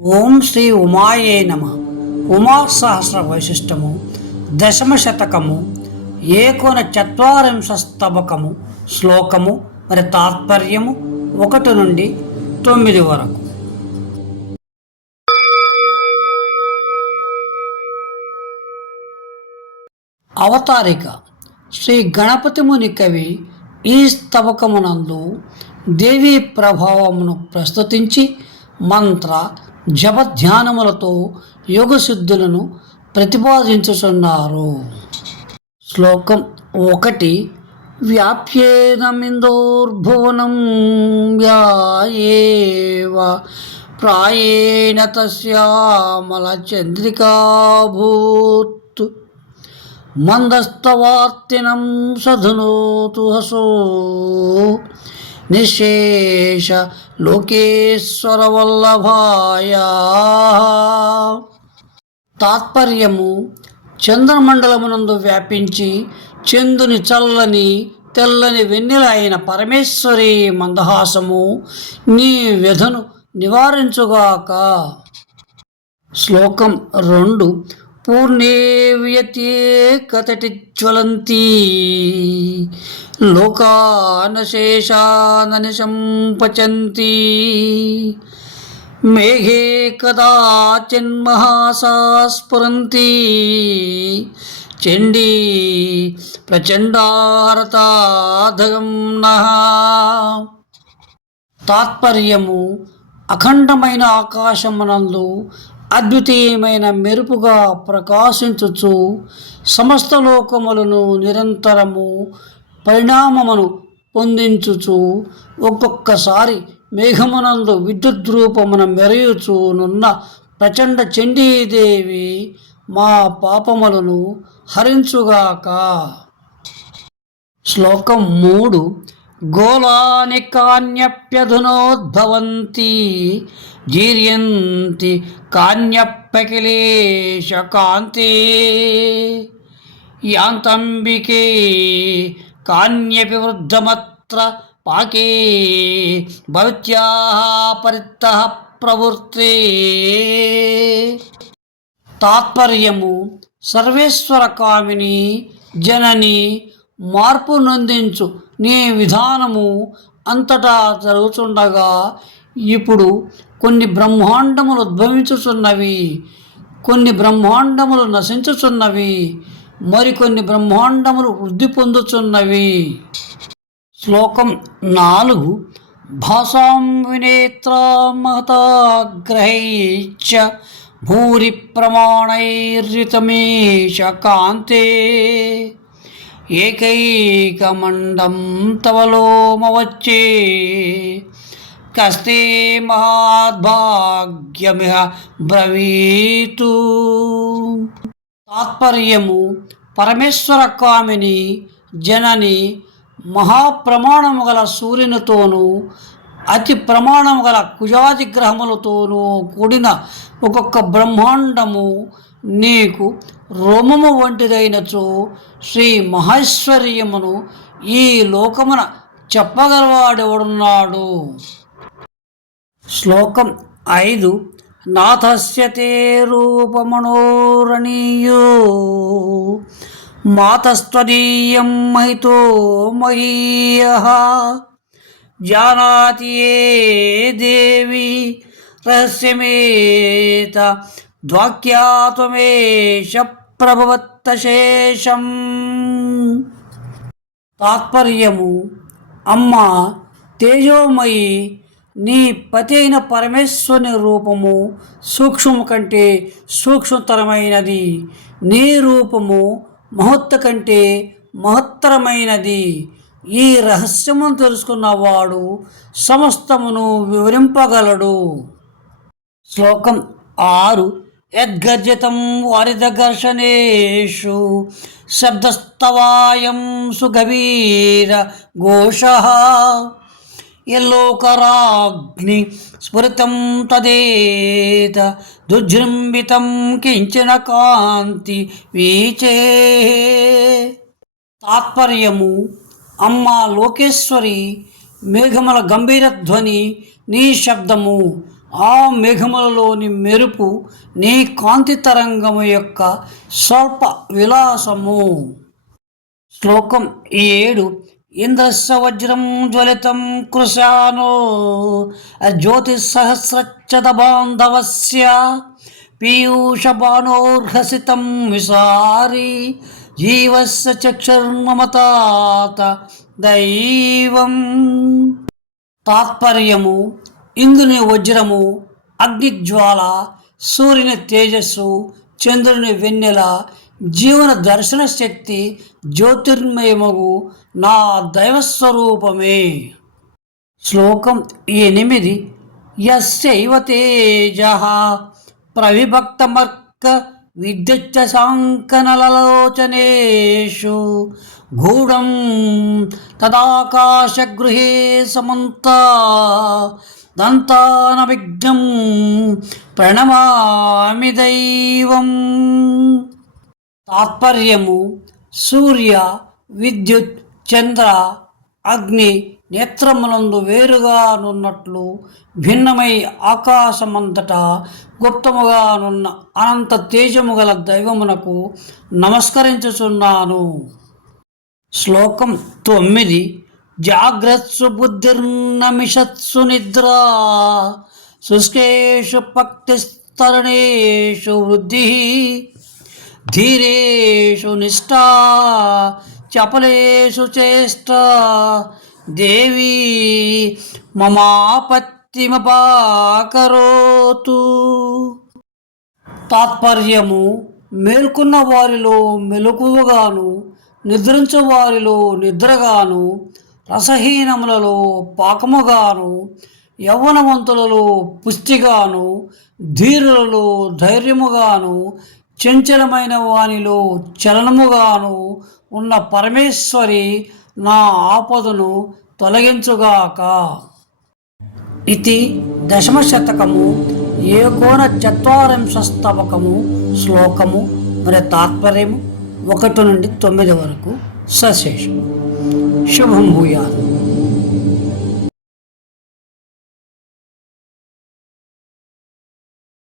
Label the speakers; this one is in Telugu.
Speaker 1: ఓం శ్రీ ఉమాయే నమ. ఉమా సహస్ర వైశిష్టము. దశమ శతకము ఏకోన చత్వారింశస్తబకము. శ్లోకము. మరి తాత్పర్యము ఒకటి నుండి తొమ్మిది వరకు. అవతారిక. శ్రీ గణపతి ముని కవి ఈ స్తవకమునందు దేవీ ప్రభావమును ప్రస్తుతించి మంత్ర జపధ్యానములతో యోగసిద్ధులను ప్రతిపాదించుచున్నారు. శ్లోకం ఒకటి. వ్యాప్యేనమిందోర్భువనం వ్యాయేవ ప్రాయేణ తస్యామల చంద్రికాభూత్ మందస్తవార్తినం సధునోతు హసో నిశేష లోకేశ్వర వల్లభాయ తాత్పర్యము చంద్రమండలమునందు వ్యాపించి చందుని చల్లని తెల్లని వెన్నెల అయిన పరమేశ్వరి మందహాసము నీ వ్యధను నివారించుగాక. శ్లోకం రెండు పూర్ణే వ్యతే కతటి జ్వలంతి. లోకానశేషానని సంపచంతి మేఘే కదాచిన్మహాసా స్ఫురంతి చండీ ప్రచండారతాధగం తాత్పర్యము అఖండమైన ఆకాశమునందు అద్వితీయమైన మెరుపుగా ప్రకాశించుచు సమస్త లోకములను నిరంతరము పరిణామమును పొందించుచు ఒక్కొక్కసారి మేఘమునందు విద్యుత్ రూపమున మెరయుచునున్న ప్రచండ చండీదేవి మా పాపములను హరించుగాక. శ్లోకం మూడు గోళాని కాన్యప్యధునోద్భవంతి జీర్యంతి కాన్యప్యకిలేశ కాంతి యాంతంబికే కాన్యపి వృద్ధమత్ర పాకే భవత్యా పరిత్త ప్రవృత్తి. తాత్పర్యము సర్వేశ్వర కామిని జనని మార్పు నొందించు. నీ విధానము అంతటా జరుగుతుండగా ఇప్పుడు కొన్ని బ్రహ్మాండములు ఉద్భవించుచున్నవి కొన్ని బ్రహ్మాండములు నశించుచున్నవి మరికొన్ని బ్రహ్మాండములు వృద్ధి పొందుచున్నవి. శ్లోకం నాలుగు. భాసాం వినేత్రా మహతాగ్రహైశ్చ భూరి ప్రమాణైర్యుతమేష కాంతే. ఏకైకమండం తవలోమవచ్చే. కస్తే మహాద్భాగ్యమిహ బ్రవీతు. తాత్పర్యము పరమేశ్వర కామిని జనని మహాప్రమాణము గల సూర్యునితోనూ అతి ప్రమాణము గల కుజాది గ్రహములతోనూ కూడిన ఒక్కొక్క బ్రహ్మాండము నీకు రోమము వంటిదైనచో శ్రీ మహేశ్వర్యమును ఈ లోకమున చెప్పగలవాడెవడున్నాడు? శ్లోకం ఐదు. నాథస్యతే రూపమనోరణీయో. రూపమణోరణీయో మాతస్త్వదీయం మహితో మహీయ. జానాతి ఏ దేవి రహస్యమేత ద్వాక్యాత్వమేష ప్రభవత్తశేషం తాత్పర్యము అమ్మ తేజోమయి నీ పతి అయిన పరమేశ్వరుని రూపము సూక్ష్మము కంటే సూక్ష్మతరమైనది. నీ రూపము మహత్త కంటే మహత్తరమైనది. ఈ రహస్యమును తెలుసుకున్నవాడు సమస్తమును వివరింపగలడు. శ్లోకం ఆరు యద్గర్జితం వారిదఘర్షణేషు శబ్దస్తవాయం సుగవీర ఘోష. యల్లోకరాగ్ని స్ఫురితం తదేత దుజృంభితం కించిన కాంతి వీచే. తాత్పర్యము అమ్మ లోకేశ్వరి మేఘముల గంభీర ధ్వని నీ శబ్దము ఆ మేఘములలోని మెరుపు నీ కాంతి తరంగము యొక్క స్వల్ప విలాసము. శ్లోకం ఏడు. ఇంద్రస్య వజ్రం జ్వలితం కృశానో జ్యోతిసహస్రచ్చద బాంధవస్య పీయూషబాణోర్హసితం విసారి జీవస్య చక్షుర్మమతాత దైవం. తాత్పర్యము ఇందుని వజ్రము అగ్నిజ్వాల సూర్యుని తేజస్సు చంద్రుని వెన్నెల జీవన దర్శన శక్తి జ్యోతిర్మయమగు నా దైవస్వరూపమే. శ్లోకం ఎనిమిది. యస్యైవ తేజ ప్రవిభక్తమర్క విద్యుచ్చశాంకనలలోచనేషు గూఢం తదాకాశగృహే సమంత దంతానవిఘ్నం ప్రణమామి దైవం. తాత్పర్యము సూర్య విద్యుత్ చంద్ర అగ్ని నేత్రములందు వేరుగానున్నట్లు భిన్నమై ఆకాశమంతటా గుప్తముగానున్న అనంత తేజము గల దైవమునకు నమస్కరించుచున్నాను. శ్లోకం తొమ్మిది. జాగ్రత్సు బుద్ధిర్నమిషత్సు నిద్రా శుష్కేషు పక్తిస్తరణేషు వృద్ధి ధీరేషు నిష్టా చపలేషు చేష్ట దేవీ మమాపత్తిమపాకరోతు. తాత్పర్యము మేల్కొన్న వారిలో మెలకువగాను నిద్రించు వారిలో నిద్రగాను రసహీనములలో పాకముగాను యవ్వనవంతులలో పుష్టిగాను ధీరులలో ధైర్యముగాను చంచలమైన వానిలో చలనముగాను ఉన్న పరమేశ్వరి నా ఆపదను తొలగించుగాక. ఇది దశమశతకము ఏకోన చత్వరింశస్తవకము శ్లోకము మరి తాత్పర్యము ఒకటి నుండి తొమ్మిది వరకు సశేషం. শুভম ভূঁইয়া